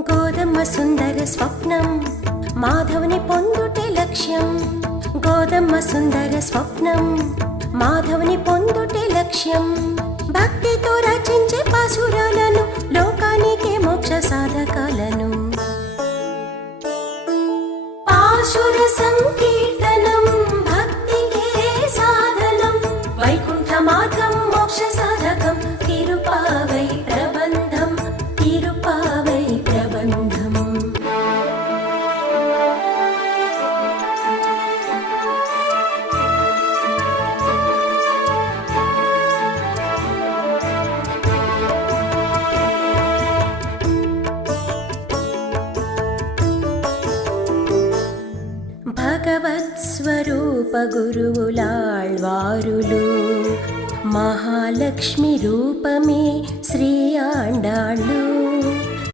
గోదమ్మ సుందర స్వప్నం మాధవుని పొందుటే లక్ష్యం. గోదమ్మ సుందర స్వప్నం మాధవుని పొందుటే లక్ష్యం. భక్తితో రచించే పాసురాలను లోకానికి మోక్ష సాధకాలను. పాశుర సంకీర్తనం భక్తికే సాధనం. వైకుంఠ మార్గం మోక్ష సాధకం. తిరుపావై ప్రబంధం తిరుపావై ప్రబంధం. భగవత్స్వరూప గురువులాళ్వారులు మహాలక్ష్మి రూపమే శ్రీ ఆండాళ్ళు.